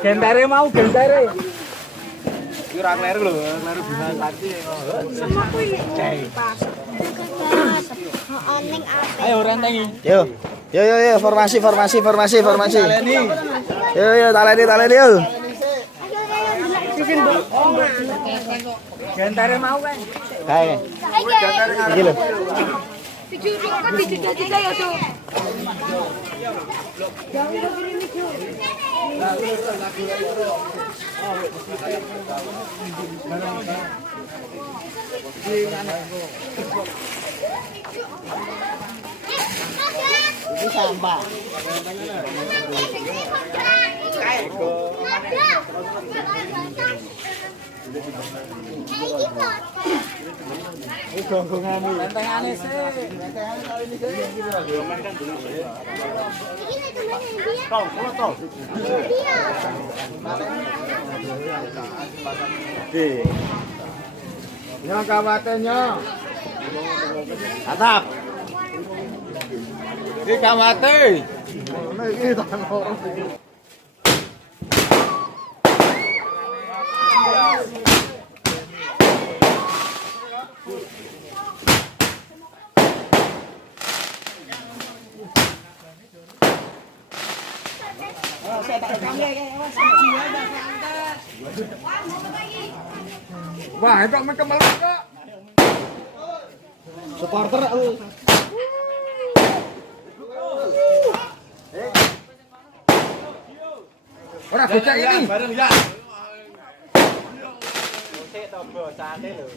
Gentere mau gentere. Ora kleru lho, kleru Bima Sakti. Semua kuwi pas. Ning ate. Ayo rentengi. Yo. Yo, formasi. Yo, taleni yo. Gentere mau kan. Kae. Iki lho. Dijurung kan dijujur ya, Cuk. Ini sampah. Ini gonggongan iki. Rentengane sih. Nya kawatenya. Atap. Iki kawate. Ngono iki tangan orang iki. Wah, itu kemel kok. Supporter Ora becak ini. Bareng ya. Sik to bosane lho.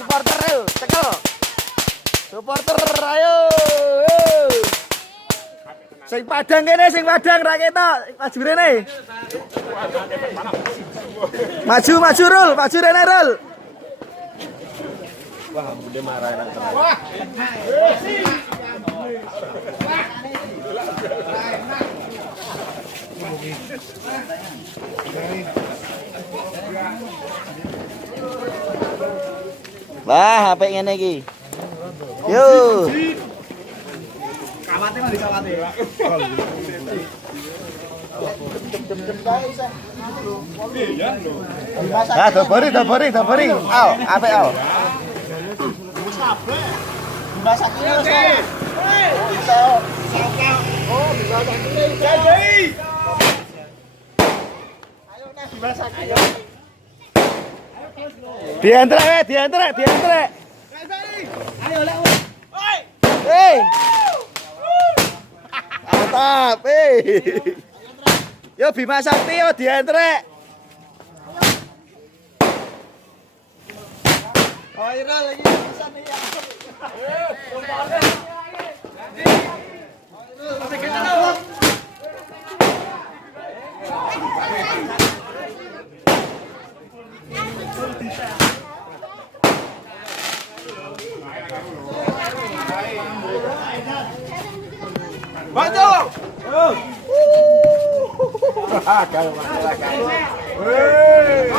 Supporter ayo, cekel. Supporter ayo. Sing padang kene, ra ketok, maju rene. Maju Rul, maju rene Rul. Wah, bude marah nang tengah. Wah. Wah, HP ngene iki. Yo. Kawate mah dikawate. Ah, dobori. Au, apik au. Diantrek. Ayo lek. Hei. Mantap, Yo Bima Sakti yo diantrek. Viral lagi bisa nih ya. Bantu. Kalau masalah kae. Hei.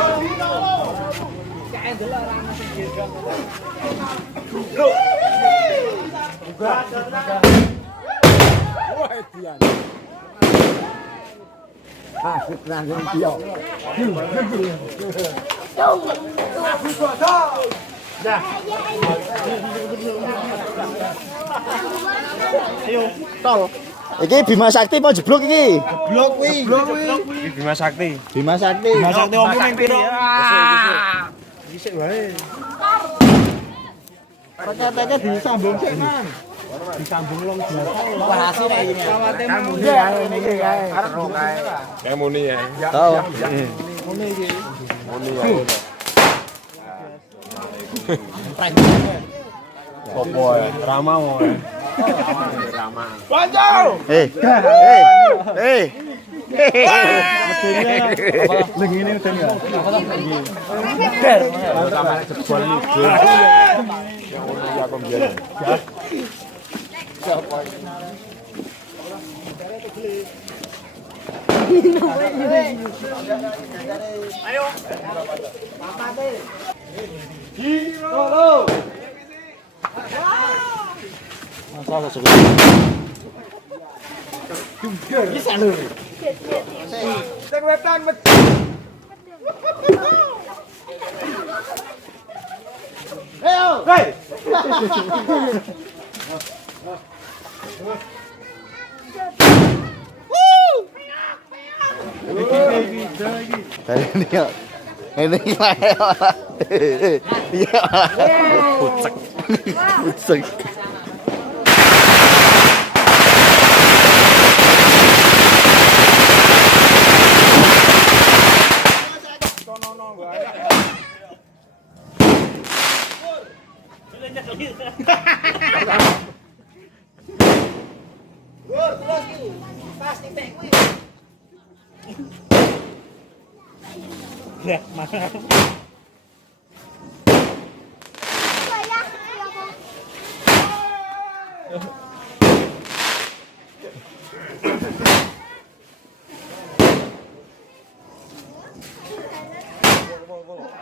Kae delok ra ana sing gendong. Loh. Wah, dian. Asik nanggung dia. Dah. Iki Bima Sakti mau jeblok iki. Blok kuwi. Bima Sakti. Bima Sakti. Bima Sakti opo ning piro? Dhisik wae. Raketeke disambung sik, Man. Disambung long biasa. Lahasi nek iki. Kamu iki kae. Karo kae. Kayak muni ya. Tau. Muni wae. Sopo ya? Rama mau. Rama. Eh. Leng ini udah enggak? Rama jebol iki. Yang ono ya pembiayaan. Ayo. Masa sesuai. Bisa lho. Sing wetan Ayo. Hei. Ini ya. Ini iya. Pucek. Pucek.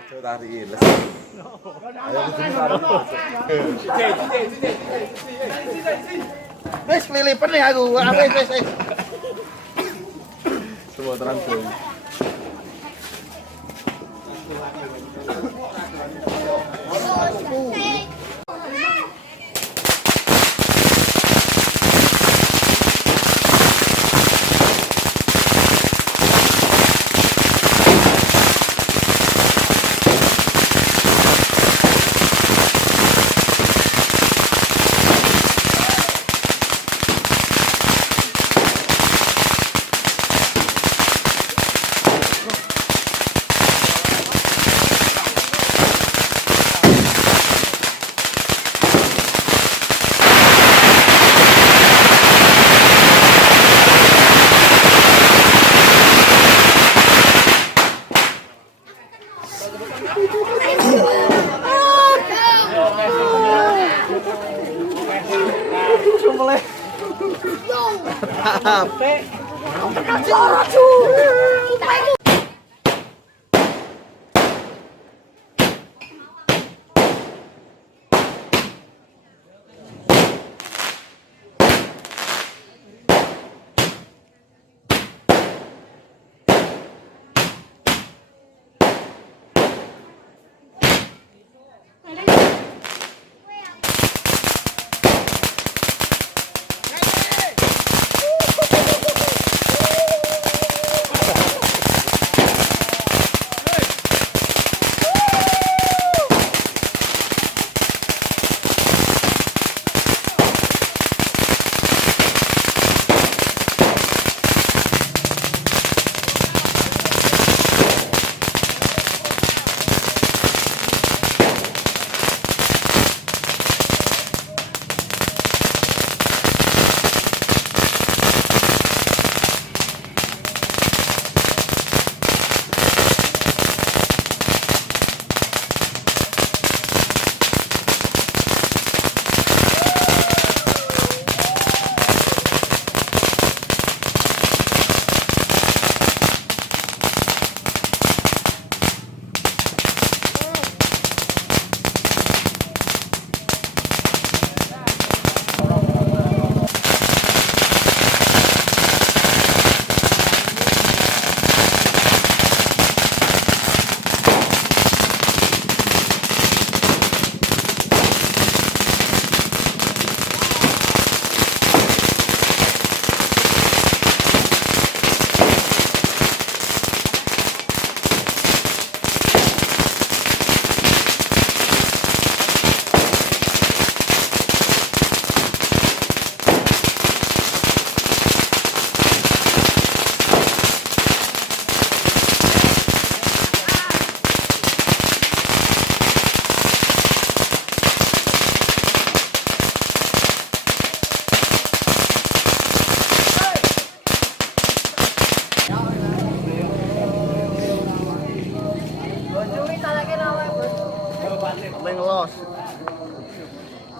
Aja tarik. Wis kelilipan nih aku. Wis. Semua terang tuh.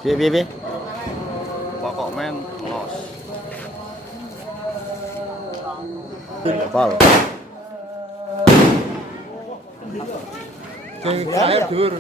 Piye? Pokok men los. Bal. Terakhir dur.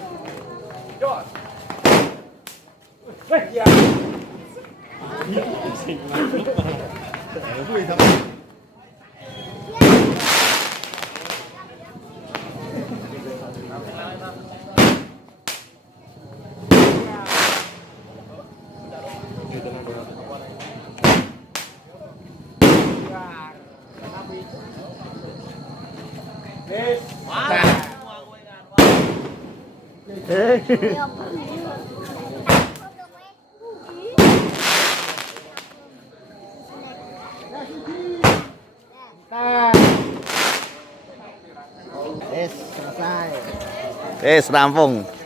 Selesai. Rampung.